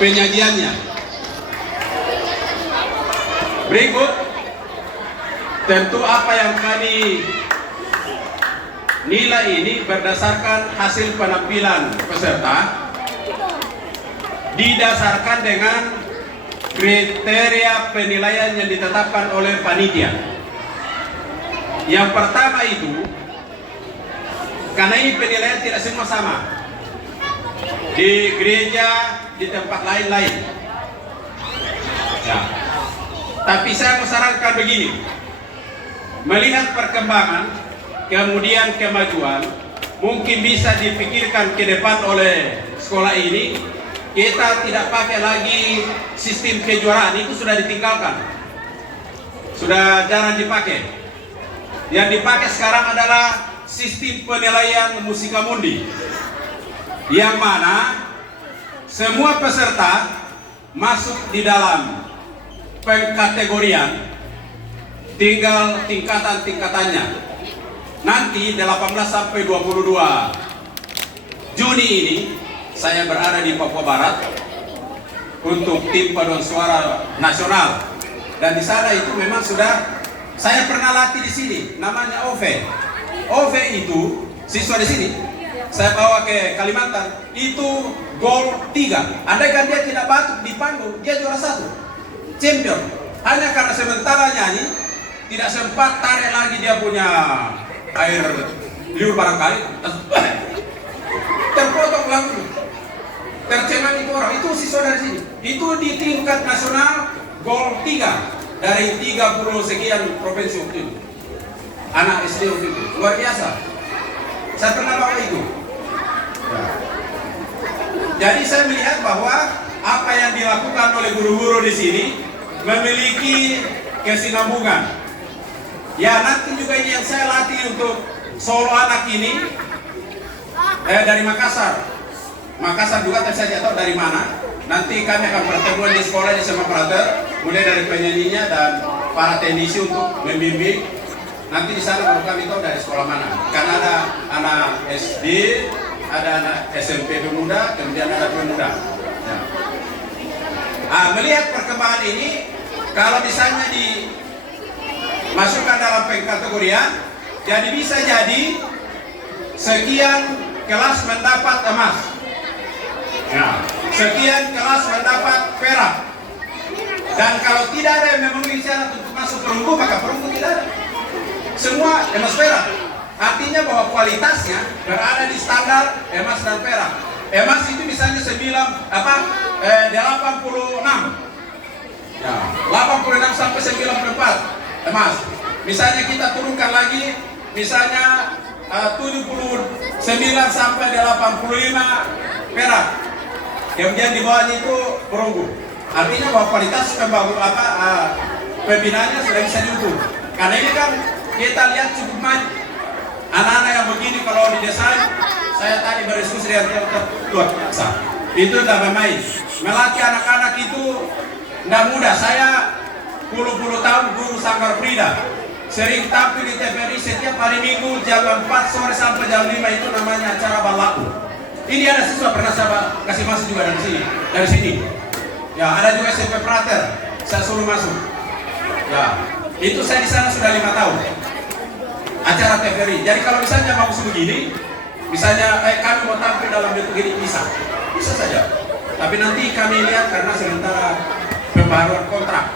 penyajiannya. Berikut tentu apa yang kami nilai ini berdasarkan hasil penampilan peserta, didasarkan dengan kriteria penilaian yang ditetapkan oleh panitia. Yang pertama itu, karena ini penilaian tidak semua sama di gereja, di tempat lain-lain ya. Tapi saya mau sarankan begini, melihat perkembangan kemudian kemajuan, mungkin bisa dipikirkan ke depan oleh sekolah ini. Kita tidak pakai lagi sistem kejuaraan, itu sudah ditinggalkan, sudah jarang dipakai. Yang dipakai sekarang adalah sistem penilaian musikamundi, yang mana semua peserta masuk di dalam pengkategorian, tinggal tingkatan-tingkatannya. Nanti 18 sampai 22 Juni ini saya berada di Papua Barat untuk tim paduan suara nasional, dan di sana itu memang sudah saya pernah latih di sini, namanya OVE. OVE itu siswa di sini saya bawa ke Kalimantan, itu gol 3. Andaikan dia tidak batuk di panggung, dia juara 1, champion. Hanya karena sementara nyanyi tidak sempat tarik lagi dia punya air liur barangkali, terpotong langsung, tercengang itu orang. Itu siswa dari sini, itu di tingkat nasional gol 3 dari 30 sekian provinsi waktu itu, anak SD waktu itu, luar biasa. Saya pernah bawa itu. Jadi saya melihat bahwa apa yang dilakukan oleh guru-guru di sini memiliki kesinambungan. Ya, nanti juga ini yang saya latih untuk solo anak ini dari Makassar. Makassar juga, tapi saya tidak tahu dari mana. Nanti kami akan pertemuan di sekolah ini sama operator, mulai dari penyanyinya dan para teknisi untuk membimbing. Nanti di sana baru kami tahu dari sekolah mana. Karena ada anak SD, ada anak SMP pemuda, kemudian ada pemuda. Ya. Melihat perkembangan ini, kalau misalnya dimasukkan dalam pengkategorian, jadi bisa jadi sekian kelas mendapat emas, ya, sekian kelas mendapat perak. Dan kalau tidak ada yang memenuhi syarat untuk masuk perunggu, maka perunggu tidak ada. Semua emas perak. Artinya bahwa kualitasnya berada di standar emas dan perak. Emas itu misalnya 86 ya, 86 sampai 94 emas. Misalnya kita turunkan lagi, misalnya 79 sampai 85 perak. Kemudian di bawahnya itu perunggu. Artinya bahwa kualitas pembinaannya sudah bisa diukur. Karena ini kan kita lihat cukup maju. Anak-anak yang begini kalau didesain, saya tadi berdiskusi dengan luar biasa. Itu tidak main. Melatih anak-anak itu tidak mudah. Saya puluh-puluh tahun guru Sanggar Frida, sering tampil di TVRI setiap hari Minggu jam 4 sore sampai jam 5, itu namanya acara balaku. Ini ada siswa pernah saya kasih masuk juga dari sini. Ya, ada juga SMP Prater, saya suruh masuk. Ya, itu saya di sana sudah 5 tahun. Acara TVRI. Jadi kalau misalnya bagus begini, misalnya kami mau tampil dalam bentuk ini, bisa saja. Tapi nanti kami lihat karena sementara pembaruan kontrak.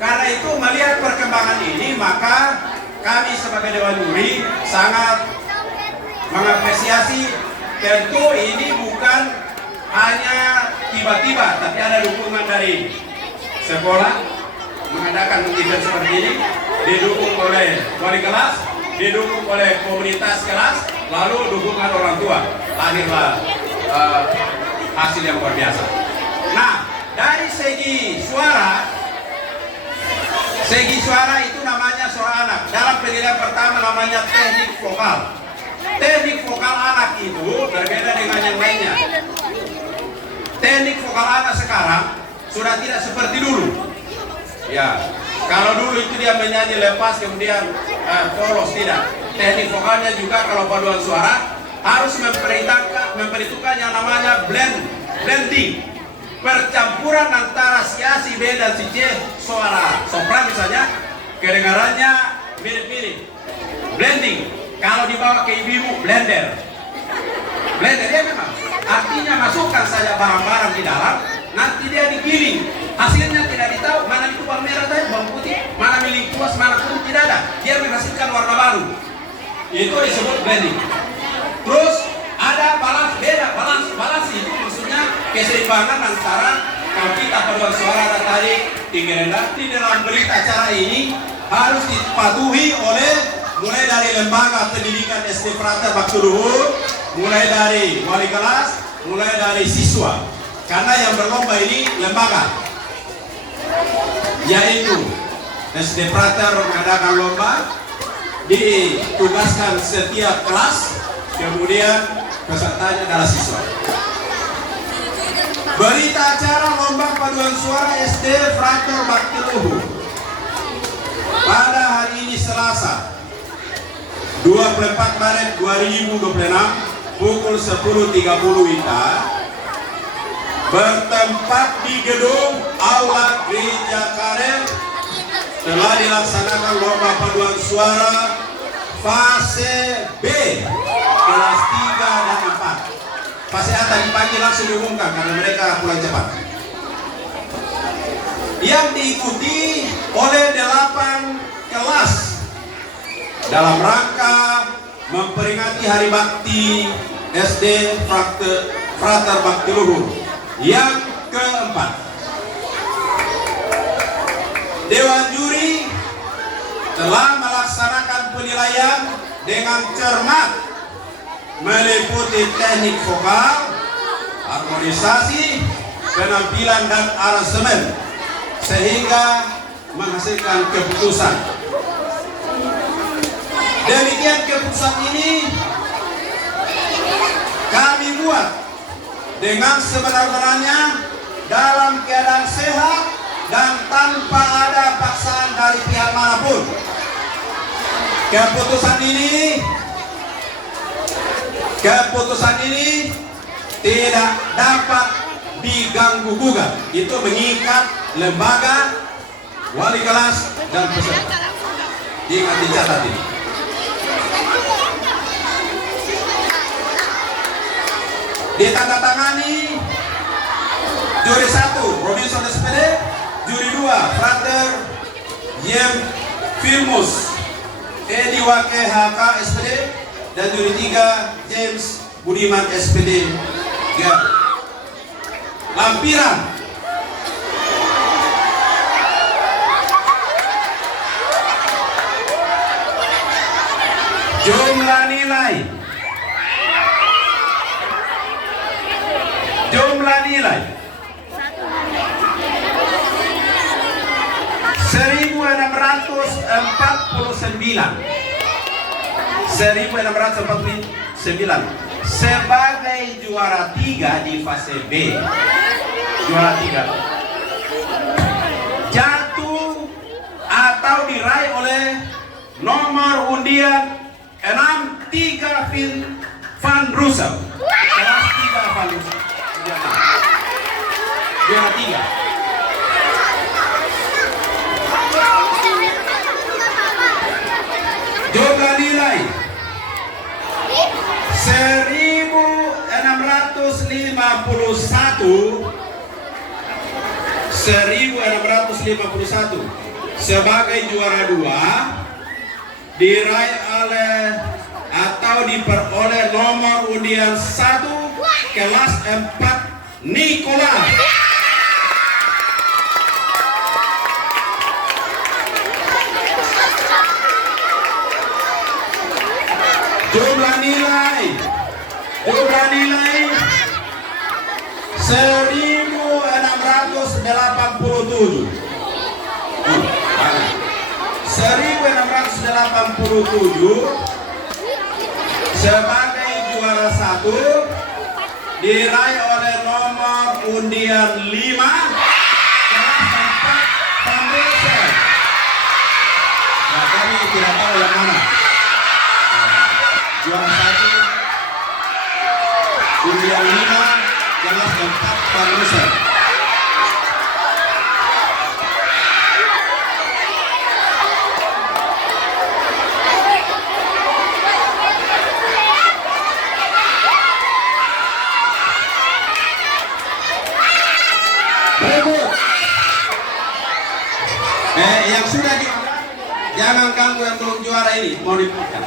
Karena itu melihat perkembangan ini, maka kami sebagai Dewan Juri sangat mengapresiasi. Tentu ini bukan hanya tiba-tiba, tapi ada dukungan dari sekolah mengadakan event seperti ini, didukung oleh wali kelas, didukung oleh komunitas kelas, lalu dukungan orang tua. Lahirlah hasil yang luar biasa. Nah, dari segi suara itu namanya suara anak. Dalam penilaian pertama namanya teknik vokal. Teknik vokal anak itu berbeda dengan yang lainnya. Teknik vokal anak sekarang sudah tidak seperti dulu. Ya, kalau dulu itu dia menyanyi lepas kemudian polos, tidak. Teknik vokalnya juga kalau paduan suara harus memperhitungkan yang namanya blending, percampuran antara si A, si B dan si C. Suara sopran misalnya kedengarannya mirip-mirip. Blending, kalau dibawa ke ibu blender ya memang. Artinya masukkan saja barang-barang di dalam, nanti dia digiling. Hasilnya tidak ditahu mana itu bawang merah tadi, bawang putih, mana milik kuas, mana kuning, tidak ada. Dia menghasilkan warna baru. Itu disebut blending. Terus ada balance, beda balance itu maksudnya keseimbangan antara kalau kita paduan suara ada tadi tinggi rendah. Di dalam berita acara ini harus dipatuhi oleh mulai dari lembaga pendidikan SD Frater Bakti Luhur, mulai dari wali kelas, mulai dari siswa. Karena yang berlomba ini lembaga, yaitu SD Frater mengadakan lomba, ditugaskan setiap kelas, kemudian pesertanya adalah siswa. Berita acara lomba paduan suara SD Frater Bakti Luhur pada hari ini Selasa 24 Maret 2026 pukul 10.30 WITA bertempat di gedung Aula Gereja Karel. Telah dilaksanakan lomba paduan suara fase B kelas 3 dan 4. Fase A tadi pagi langsung diumumkan karena mereka pulang cepat. Yang diikuti oleh 8 kelas dalam rangka memperingati Hari Bakti SD Frater Bakti Luhur yang keempat. Dewan juri telah melaksanakan penilaian dengan cermat meliputi teknik vokal, harmonisasi, penampilan dan aransemen sehingga menghasilkan keputusan. Demikian keputusan ini kami buat dengan sebenar-benarnya dalam keadaan sehat dan tanpa ada paksaan dari pihak manapun. Keputusan ini tidak dapat diganggu gugat. Itu mengikat lembaga, wali kelas dan peserta. Ingat dicatat ini. Ditandatangani juri 1 Robinson SPD, juri 2 Frater Yem Filmus Edi Wake HK SPD, dan juri 3 James Budiman SPD. Lampiran jumlah nilai 1649 sebagai juara 3 di fase B. Juara 3 jatuh atau diraih oleh nomor undian 63 Van Russell, kelas 3 Van Russell, juara 3. Jumlah nilai 1651 sebagai juara 2 diraih oleh atau diperoleh nomor undian 1 kelas 4 Nicholas. Jumlah nilai 1687 sebagai juara 1 diraih oleh nomor undian 5 kelas 4 Van Russell. Nah, kami tidak tahu yang mana. Juara 1 undian 5, jelas dan 4 Van Rusen. Berikut. Yang sudah juara, jangan ganggu yang belum juara ini, mau dipotong.